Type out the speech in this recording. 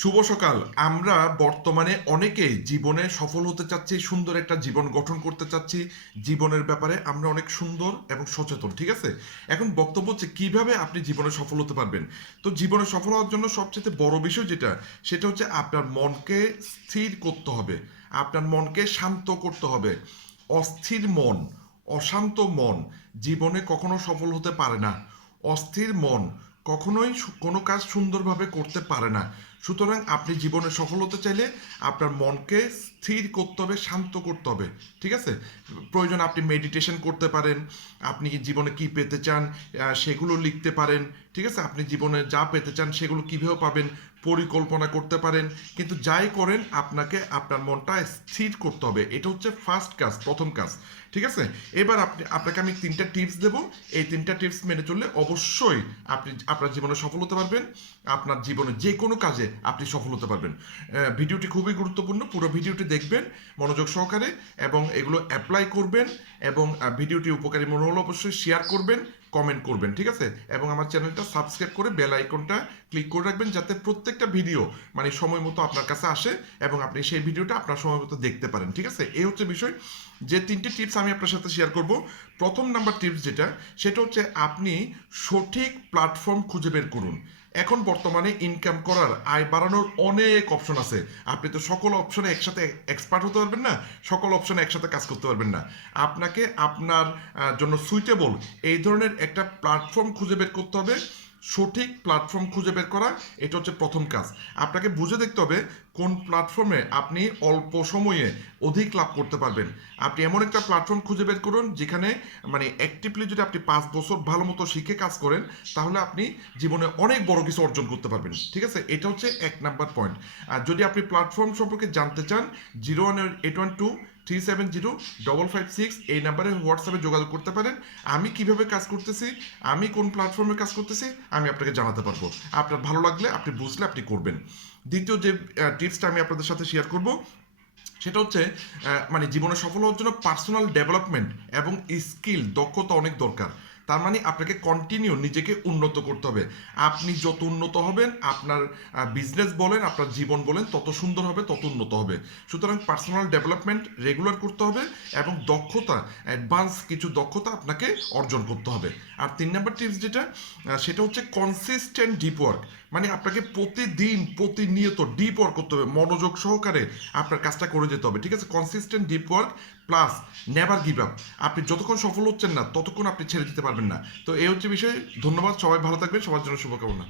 শুভ সকাল। আমরা বর্তমানে অনেকেই জীবনে সফল হতে চাচ্ছি, সুন্দর একটা জীবন গঠন করতে চাচ্ছি। জীবনের ব্যাপারে আমরা অনেক সুন্দর এবং সচেতন, ঠিক আছে? এখন বক্তব্য হচ্ছে কিভাবে আপনি জীবনে সফল হতে পারবেন। তো জীবনে সফল হওয়ার জন্য সবচেয়ে বড় বিষয় যেটা, সেটা হচ্ছে আপনার মনকে স্থির করতে হবে, আপনার মনকে শান্ত করতে হবে। অস্থির মন, অশান্ত মন জীবনে কখনো সফল হতে পারে না। অস্থির মন কখনোই কোনো কাজ সুন্দরভাবে করতে পারে না। সুতরাং আপনি জীবনে সফল হতে চাইলে আপনার মনকে স্থির করতে হবে, শান্ত করতে হবে, ঠিক আছে? প্রয়োজন আপনি মেডিটেশন করতে পারেন, আপনি জীবনে কি পেতে চান সেগুলো লিখতে পারেন, ঠিক আছে? আপনি জীবনে যা পেতে চান সেগুলো কীভাবে পাবেন পরিকল্পনা করতে পারেন। কিন্তু যাই করেন আপনাকে আপনার মনটা স্থির করতে হবে, এটা হচ্ছে ফার্স্ট কাজ, প্রথম কাজ, ঠিক আছে? এবার আপনাকে আমি 3টা টিপস দেব। এই 3টা টিপস মেনে চললে অবশ্যই আপনি আপনার জীবনে সফল হতে পারবেন। আপনার জীবনে যে কোনো কাজে আপনি সফল হতে পারবেন। ভিডিওটি খুবই গুরুত্বপূর্ণ, পুরো ভিডিওটি দেখবেন মনোযোগ সহকারে এবং এগুলো অ্যাপ্লাই করবেন। এবং ভিডিওটি উপকারী মনে হলে অবশ্যই শেয়ার করবেন, কমেন্ট করবেন, ঠিক আছে? এবং আমার চ্যানেলটা সাবস্ক্রাইব করে বেল আইকনটা ক্লিক করে রাখবেন, যাতে প্রত্যেকটা ভিডিও মানে সময় মতো আপনার কাছে আসে এবং আপনি সেই ভিডিওটা আপনার সময় মতো দেখতে পারেন, ঠিক আছে? এই হচ্ছে বিষয়। যে 3টি টিপস আমি আপনার সাথে শেয়ার করব, প্রথম নাম্বার টিপস যেটা, সেটা হচ্ছে আপনি সঠিক প্ল্যাটফর্ম খুঁজে বের করুন। এখন বর্তমানে ইনকাম করার, আয় বাড়ানোর অনেক অপশন আছে। আপনি তো সকল অপশনে একসাথে এক্সপার্ট হতে পারবেন না, সকল অপশনে একসাথে কাজ করতে পারবেন না। আপনাকে আপনার জন্য সুইটেবল এই ধরনের একটা প্ল্যাটফর্ম খুঁজে বের করতে হবে। সঠিক প্ল্যাটফর্ম খুঁজে বের করা, এটা হচ্ছে প্রথম কাজ। আপনাকে বুঝে দেখতে হবে কোন প্ল্যাটফর্মে আপনি অল্প সময়ে অধিক লাভ করতে পারবেন। আপনি এমন একটা প্ল্যাটফর্ম খুঁজে বের করুন যেখানে মানে অ্যাক্টিভলি যদি আপনি 5 বছর ভালো মতো শিখে কাজ করেন, তাহলে আপনি জীবনে অনেক বড় কিছু অর্জন করতে পারবেন, ঠিক আছে? এটা হচ্ছে 1 নাম্বার পয়েন্ট। আর যদি আপনি প্ল্যাটফর্ম সম্পর্কে জানতে চান, 01812370556 এই নাম্বারে হোয়াটসঅ্যাপে যোগাযোগ করতে পারেন। আমি কিভাবে কাজ করতেছি, আমি কোন প্ল্যাটফর্মে কাজ করতেছি, আমি আপনাকে জানাতে পারবো। আপনার ভালো লাগলে, আপনি বুঝলে আপনি করবেন। দ্বিতীয় যে টিপসটা আমি আপনাদের সাথে শেয়ার করব, সেটা হচ্ছে মানে জীবনে সফল হওয়ার জন্য পার্সোনাল ডেভেলপমেন্ট এবং স্কিল, দক্ষতা অনেক দরকার। তার মানে আপনাকে কন্টিনিউ নিজেকে উন্নত করতে হবে। আপনি যত উন্নত হবেন, আপনার বিজনেস বলেন, আপনার জীবন বলেন, তত সুন্দর হবে, তত উন্নত হবে। সুতরাং পার্সোনাল ডেভেলপমেন্ট রেগুলার করতে হবে এবং দক্ষতা, অ্যাডভান্স কিছু দক্ষতা আপনাকে অর্জন করতে হবে। আর 3 নাম্বার টিপস যেটা, সেটা হচ্ছে কনসিস্টেন্ট ডিপ ওয়ার্ক। মানে আপনাকে প্রতিদিন প্রতিনিয়ত ডিপ ওয়ার্ক করতে হবে, মনোযোগ সহকারে আপনার কাজটা করে যেতে হবে, ঠিক আছে? Consistent deep work plus never give up. আপনি যতক্ষণ সফল হচ্ছেন না ততক্ষণ আপনি ছেড়ে দিতে পারবেন না। তো এই হচ্ছে বিষয়। ধন্যবাদ, সবাই ভালো থাকবেন, সবার জন্য শুভকামনা।